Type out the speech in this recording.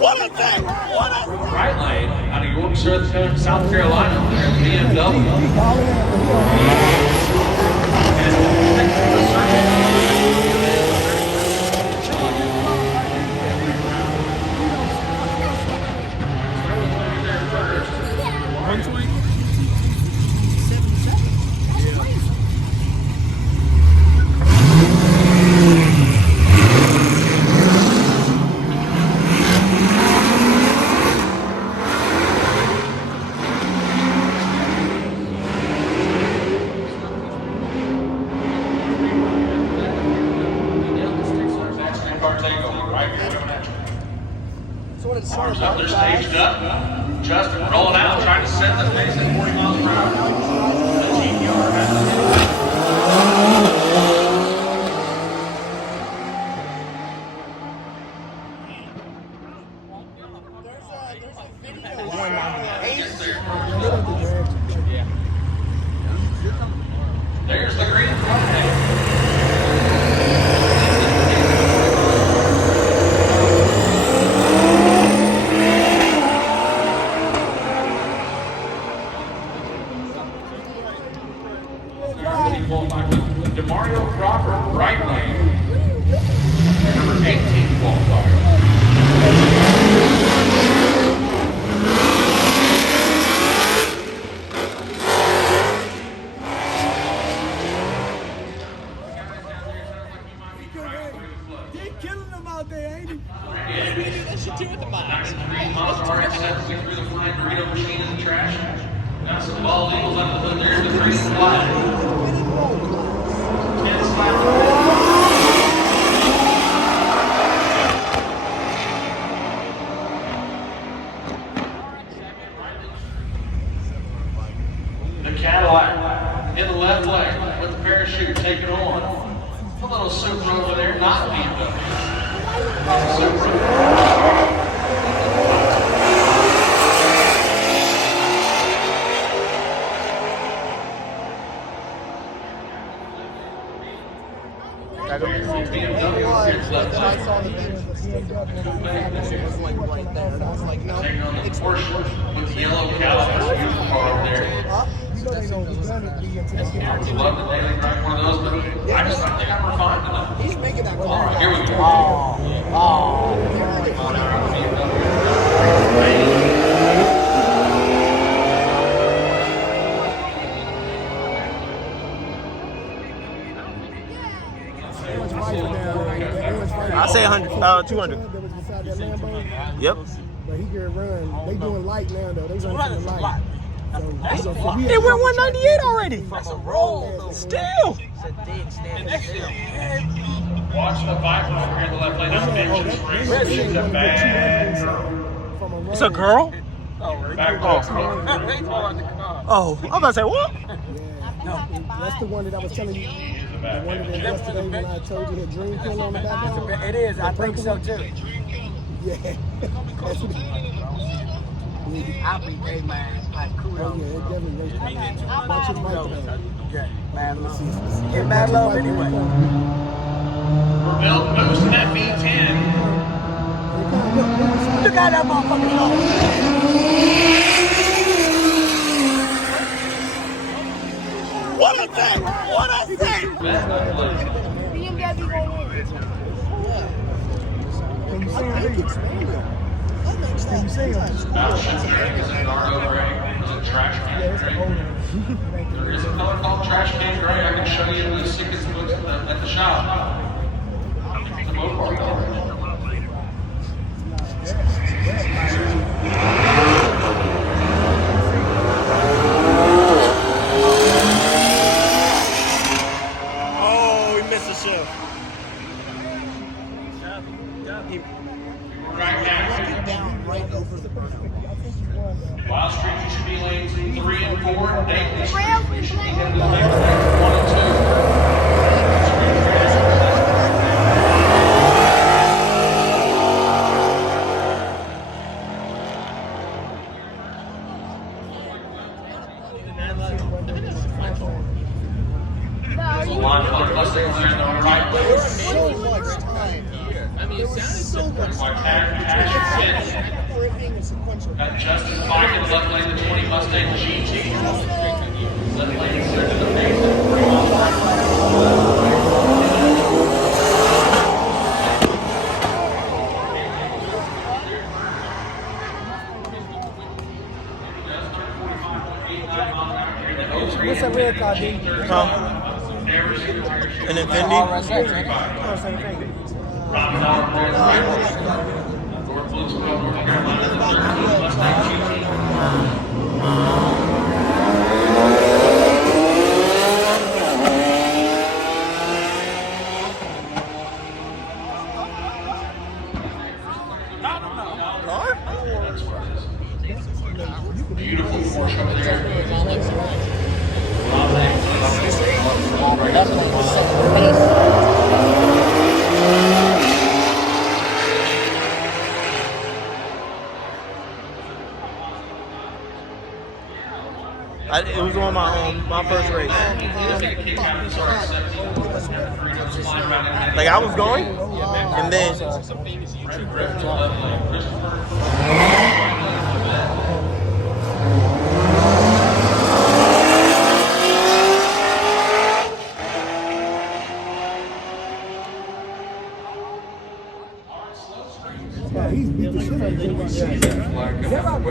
Right lane out of York, South Carolina, BMW. Arms up, they're staged up. Justin rolling out, trying to set the pace at 40 miles per hour. The GPR has there's the green flag. DeMario Crawford, right lane, number 18 qualifier. They're killing them out there, ain't he? That should do with the miles. 93 miles per hour accepts through the flying burrito machine in the trash. Now some bald eagles under the hood. There's the green flag. The Cadillac in the left lane with the parachute taken on. A little Supra over there, not BMW. Supra. BMW gets left lane. Taking on the Porsche with the yellow Cadillac, beautiful car over there. I would love to daily drive one of those, but I just don't think I'm refined enough. He's making that car. All right, here we go. I say 100, 200. Yep. But he can run. They doing light now though. They running light. So They went 198 already. That's a roll. Still. Watch the Viper over here in the left lane. That's Benjamin's race. She's a bad girl. It's a girl? Back Oh, I'm about to say what? No, that's the one that I was telling you. The one that yesterday when I told you the dream kill on the back of it. It is. I think so too. Yeah. That's what I'll be hey man. Like cool. Oh yeah, it definitely raised my watch his mic today. Okay, man. Get mad love anyway. We're building boost in that V10. Look at that motherfucking low. What a thing! What a thing! BMW going Can you see him? Can you see him? There is a color called trash can gray. I can show you the sickest books at the shop. The motor park. Oh, we missed the shift. Right now. Right over the Wild Street, you should be lanes 3 and 4. Dayton Street, you should be heading to lanes 1 and 2. There's a line of other Mustangs there in the right lane. so much time here. I mean, it sounded so much time. For it being a sequential. Got Justin Pike in the left lane, the 20 Mustang GT. Left lane center to the base. What's that red car, D? An Infiniti? Beautiful Porsche up there. It was on my first race. Like I was going, and then He's beat the shit out of him.